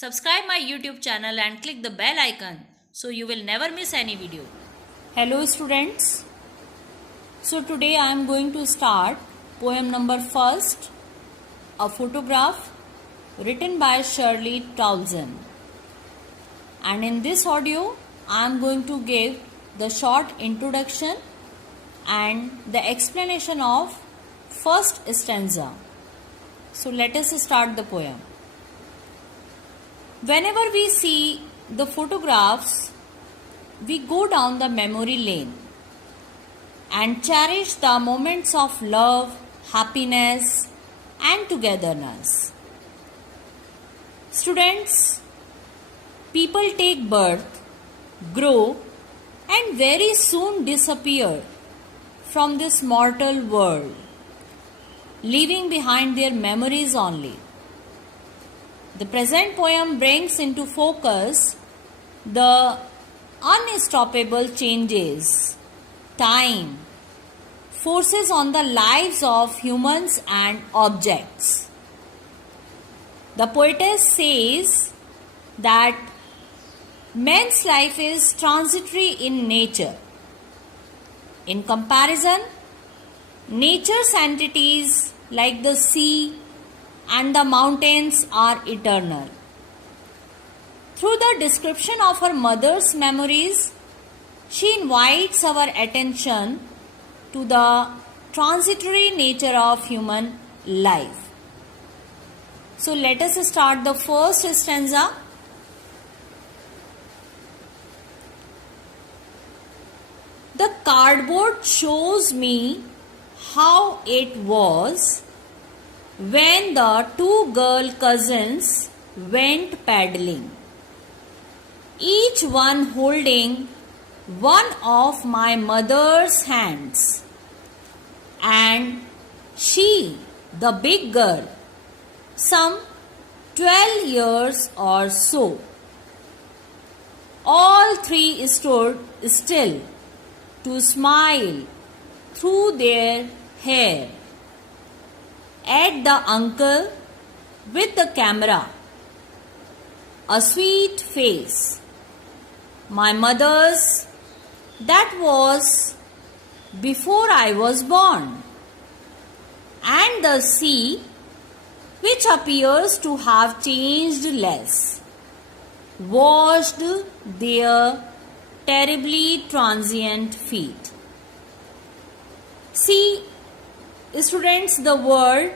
Subscribe my YouTube channel and click the bell icon so you will never miss any video. Hello students. So today I am going to start poem number first, a photograph written by Shirley Townsend. And in this audio I am going to give the short introduction and the explanation of first stanza. So let us start the poem. Whenever we see the photographs, we go down the memory lane and cherish the moments of love, happiness and togetherness. Students, people take birth, grow and very soon disappear from this mortal world, leaving behind their memories only. The present poem brings into focus the unstoppable changes, time, forces on the lives of humans and objects. The poetess says that man's life is transitory in nature. In comparison, nature's entities like the sea and the mountains are eternal. Through the description of her mother's memories, she invites our attention to the transitory nature of human life. So let us start the first stanza. The cardboard shows me how it was when the two girl cousins went paddling, each one holding one of my mother's hands, and she, the big girl, some 12 years or so. All three stood still to smile through their hair at the uncle with the camera, a sweet face, my mother's, that was before I was born, and the sea, which appears to have changed less, washed their terribly transient feet. See, students, the word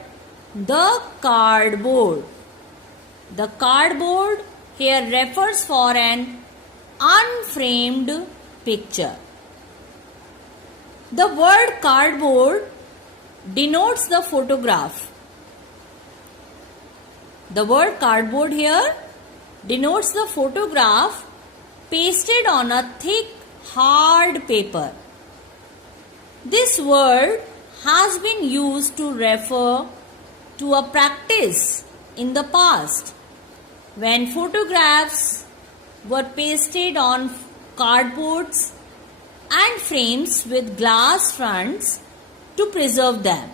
the cardboard. The cardboard here refers for an unframed picture. The word cardboard denotes the photograph. The word cardboard here denotes the photograph pasted on a thick, hard paper. This word has been used to refer to a practice in the past when photographs were pasted on cardboards and frames with glass fronts to preserve them.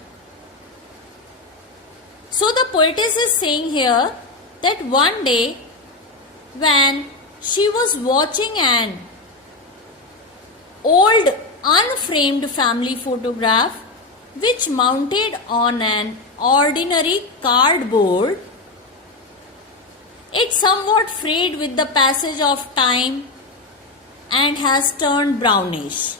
So the poetess is saying here that one day when she was watching an old unframed family photograph which mounted on an ordinary cardboard, it somewhat frayed with the passage of time and has turned brownish.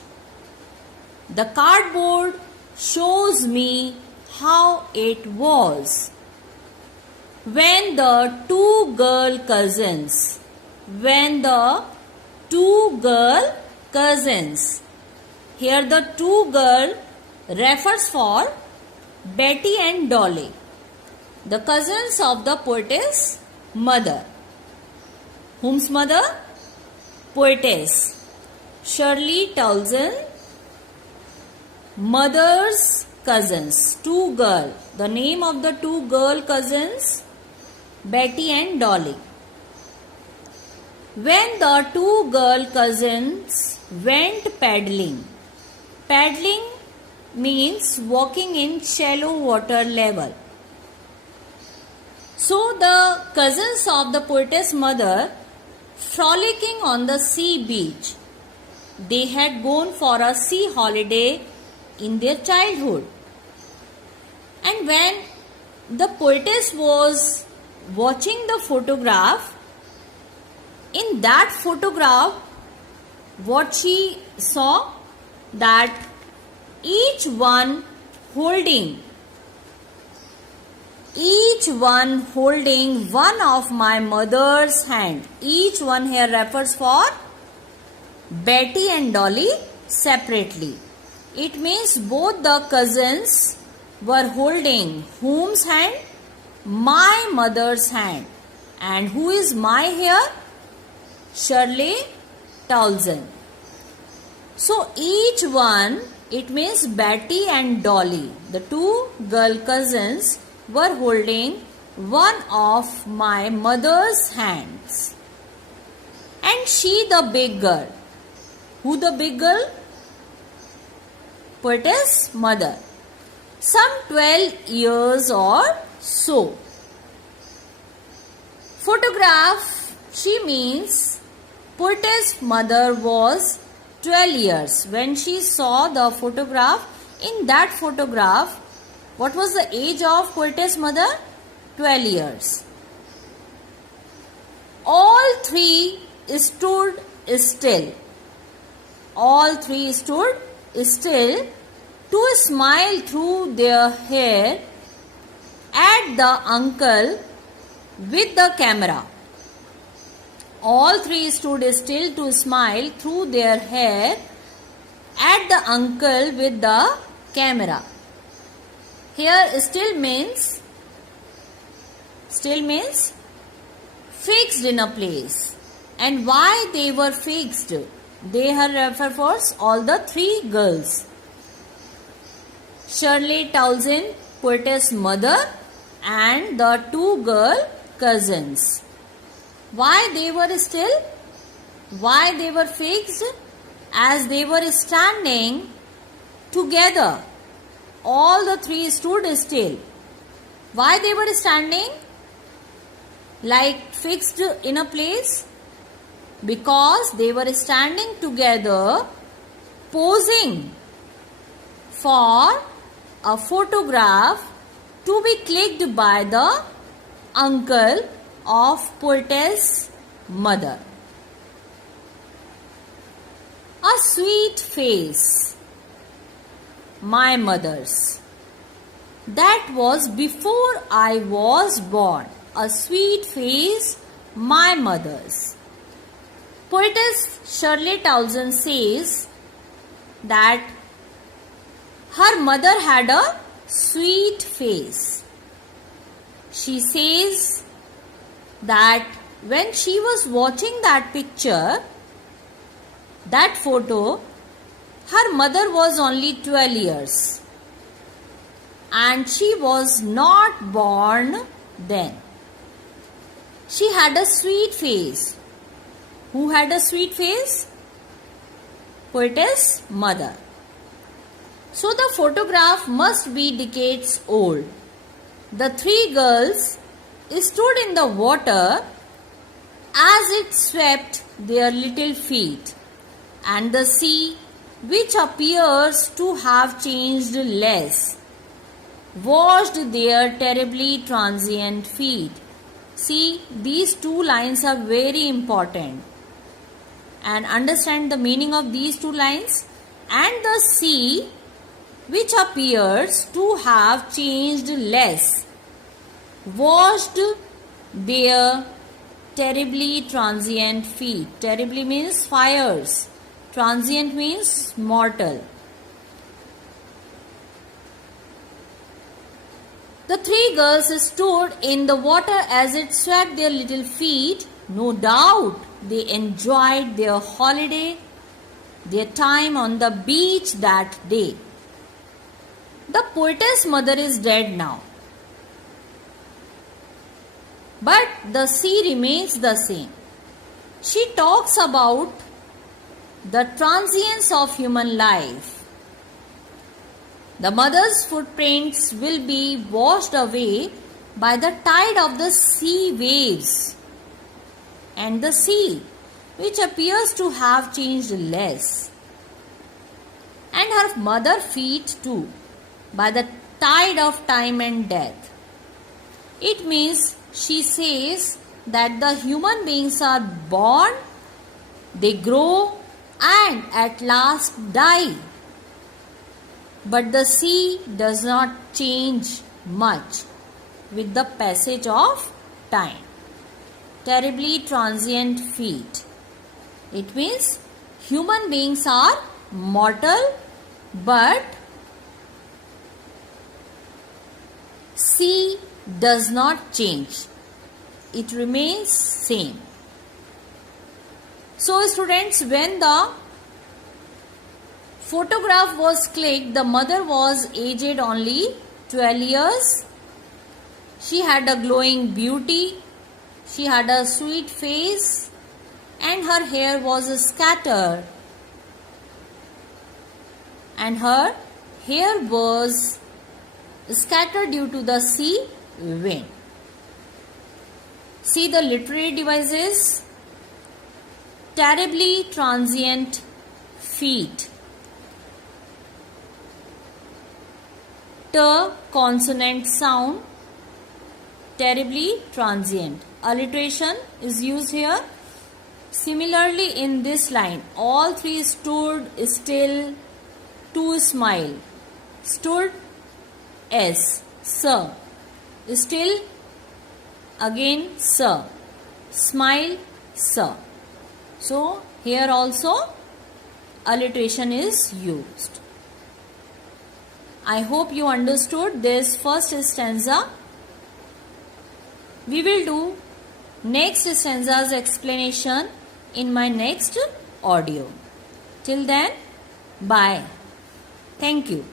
The cardboard shows me how it was when the two girl cousins, here the two girl refers for Betty and Dolly, the cousins of the poetess' mother. Whom's mother? Poetess Shirley Townsend. Mother's cousins, two girl. The name of the two girl cousins, Betty and Dolly. When the two girl cousins went paddling. Paddling means walking in shallow water level. So the cousins of the poetess mother frolicking on the sea beach. They had gone for a sea holiday in their childhood. And when the poetess was watching the photograph, in that photograph, what she saw, that each one holding one of my mother's hand. Each one here refers for Betty and Dolly separately. It means both the cousins were holding whom's hand? My mother's hand. And who is my here? Shirley Townsend. So each one, it means Betty and Dolly, the two girl cousins, were holding one of my mother's hands. And she, the big girl. Who the big girl? Poetess mother. Some 12 years or so. Photograph, she means poetess mother was 12 years. When she saw the photograph, in that photograph, what was the age of poetess mother? 12 years. All three stood still. All three stood still to smile through their hair at the uncle with the camera. All three stood still to smile through their hair at the uncle with the camera. Here still means fixed in a place. And why they were fixed? They have referred for all the three girls. Shirley Townsend, poetess mother, and the two girl cousins. Why they were still? Why they were fixed? As they were standing together. All the three stood still. Why they were standing? Like fixed in a place? Because they were standing together, posing for a photograph to be clicked by the uncle of poetess mother. A sweet face, my mother's. That was before I was born. A sweet face, my mother's. Poetess Shirley Townsend says that her mother had a sweet face. She says that when she was watching that picture, that photo, her mother was only 12 years and she was not born then. She had a sweet face. Who had a sweet face? Poetess mother. So the photograph must be decades old. The three girls stood in the water as it swept their little feet, and the sea, which appears to have changed less, washed their terribly transient feet. See, these two lines are very important. And understand the meaning of these two lines. And the sea, which appears to have changed less, washed their terribly transient feet. Terribly means fires. Transient means mortal. The three girls stood in the water as it swept their little feet. No doubt they enjoyed their holiday, their time on the beach that day. The poetess mother is dead now, but the sea remains the same. She talks about the transience of human life. The mother's footprints will be washed away by the tide of the sea waves and the sea, which appears to have changed less, and her mother feet too, by the tide of time and death. It means she says that the human beings are born, they grow, and at last die. But the sea does not change much with the passage of time. Terribly transient feat. It means human beings are mortal, but sea does not change. It remains same. So students, when the photograph was clicked, the mother was aged only 12 years. She had a glowing beauty. She had a sweet face and her hair was scattered. And her hair was scattered due to the sea wind. See the literary devices. Terribly transient feat. T consonant sound. Terribly transient. Alliteration is used here. Similarly in this line, all three stood still to smile. Stood S. Sir. Still again sir. Smile sir. So here also alliteration is used. I hope you understood this first stanza. We will do next stanza's explanation in my next audio. Till then, bye. Thank you.